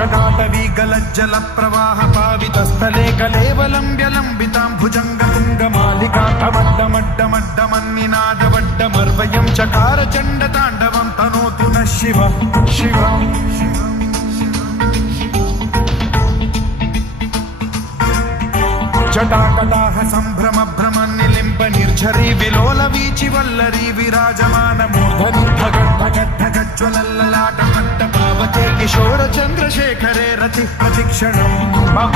जटाटवी गलज्जल प्रवाह पावितस्थले कलेवलम्ब्यलम्बितां भुजङ्गतुङ्गमालिकान्तमड्डमड्डमड्डमन्निनादवड्डमर्वयं चकार चण्डताण्डवं तनोतु नः शिव शिव जटाकटाह सम्भ्रम भ्रमन्निलिम्ब निर्झरी विलोल वीचि वल्लरी विराजमान मूर्धनि धगद्धगद्धगज्ज्वलल्ललाट मट्टपावते किशोर चन्द्रशेखरे रति प्रतिक्षणं मम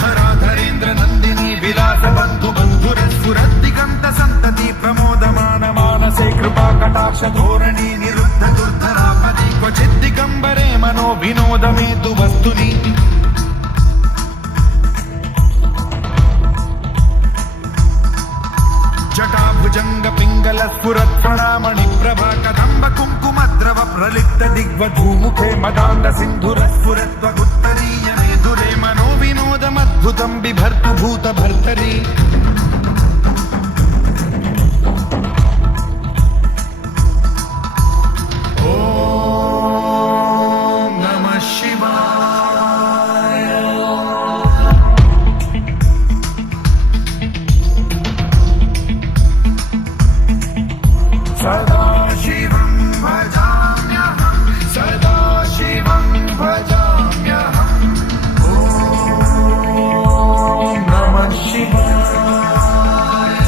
धराधरेन्द्र नन्दिनी विलास बन्धु बन्धुरस्फुरद्दिगन्त सन्तति प्रमोदमान मानसे कृपा कटाक्ष धोरणी निरुद्ध दुर्धरापदि क्वचिद्दिगम्बरे मनो विनोदमेतु वस्तुनि जटाभुजंग पिंगल स्फुरत् फणामणि प्रभा कदम्ब कुङ्कुमद्रव प्रलिप्त दिग्वधूमुखे मदान्ध सिन्धुर स्फुरत्वगुत्तरीय मेधुरे मनो विनोदमद्भुतं बिभर्तु भूत भर्तरि सदाशिवं भजाम्यहं सदाशिवं भजाम्यहं ॐ नमः शिवाय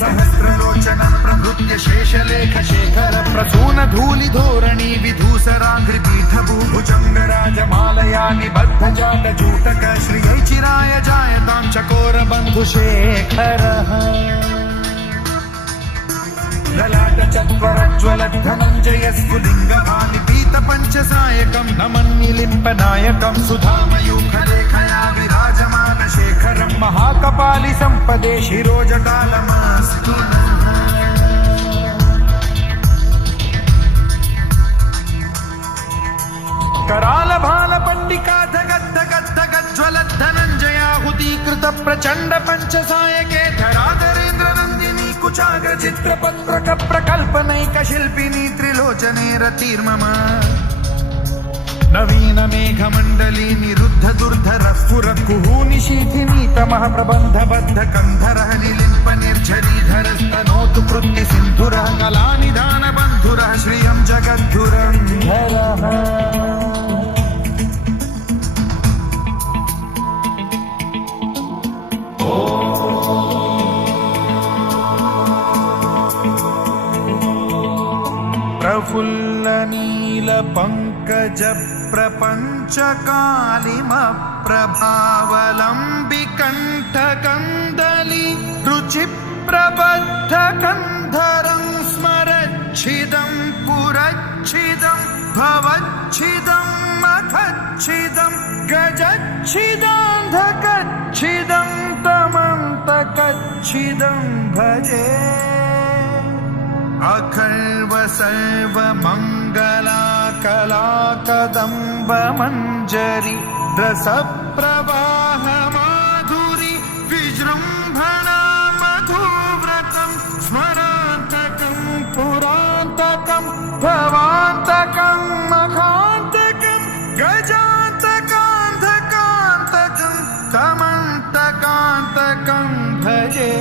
सहस्रलोचन प्रभृत्य शेषलेख शेखर प्रसून धूलि धोरणी विधूसराघ्रि पीठभूभुजङ्गराजमालया निबद्ध जाटजूटक श्रियै चिराय जायतां चकोर बन्धुशेखरः ललाट चत्वरज्ज्वल धनञ्जय स्फुलिङ्गभानि पीत पञ्चसायकं नमन्निलिम्पनायकं सुधामयूखलेखया विराजमान शेखरं महाकपालि सम्पदे शिरोजटालमस्तु कराल भाल पंडिका धगद्धगद्धगज्ज्वलत् धनञ्जयाहुतीकृत प्रचण्ड पञ्चसायके धराधरेन्द्र नन्दिनी कुचाग्र चित्रपत्रक प्रकल्पनैक शिल्पिनी त्रिलोचने रतिर्मम नवीन मेघमण्डली निरुद्ध दुर्धर स्फुर कुहूनि शीथिनी तमः प्रबन्ध बद्ध कन्धरः निलिम्प निर्झरीधरस्तनोतु कृत्ति सिन्धुरः कलानिधान बन्धुरः श्रियं जगद्धुरन्धरः प्रफुल्ल नील पंकज प्रपंच कालिम प्रभावलंबि कंठ कंदली रुचि प्रबद्ध कंधरं स्मरच्छिदं पुरच्छिदं भवच्छिदं मखच्छिदं गजच्छिदान्धकच्छिदं तमन्तकच्छिदं भजे अखर्व सर्व मंगला कला कदम्ब मंजरी रस प्रवाह माधुरी विजृंभणा मधुव्रतं स्मरान्तकं पुरान्तकं भवान्तकं मखान्तकं गजान्तकान्धकान्तकं तमन्तकान्तकं भजे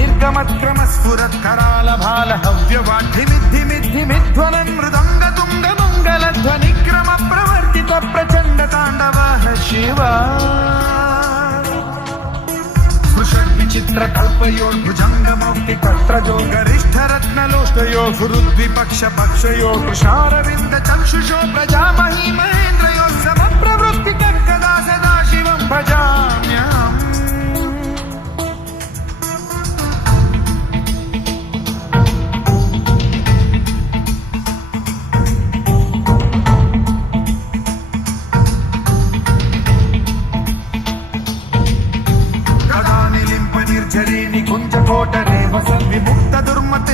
भ्रमद्विनिर्गमत्क्रमस्फुरत् कराल भाल हव्यवाढ्यमिद्धिमिद्धिमिध्वनं मृदङ्ग तुङ्ग मङ्गलध्वनिक्रम प्रवर्तित प्रचण्ड ताण्डवः शिव स्पृशद्विचित्र कल्पयोर्भुजङ्गमौक्ति कर्त्रजो गरिष्ठ रत्नलोष्टयो गुरुद्विपक्ष पक्षयो कृशारविन्द चक्षुषो प्रजामही महेन्द्रयो समप्रवृत्ति कदा सदा शिवं भजाम्यहम्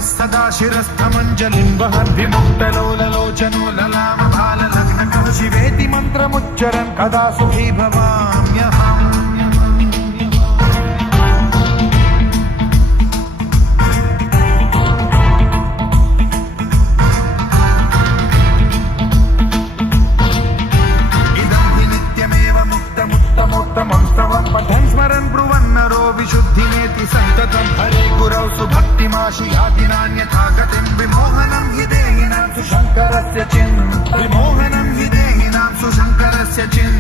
सदा शिरस्थमञ्जलिं वहन् विमुक्तलोललोचनो ललामभाललग्नकः शिवेति मन्त्रमुच्चरन् कदा सुखी भवाम्यहम् पठन् स्मरन् ब्रुवन्नरो विशुद्धिमेति सन्ततं हरे गुरौ सुभक्तिमाशु याति नान्यथा गतिं विमोहनं हि देहिनां सुशङ्करस्य चिन् विमोहनं हि देहिनां सुशङ्करस्य चिन्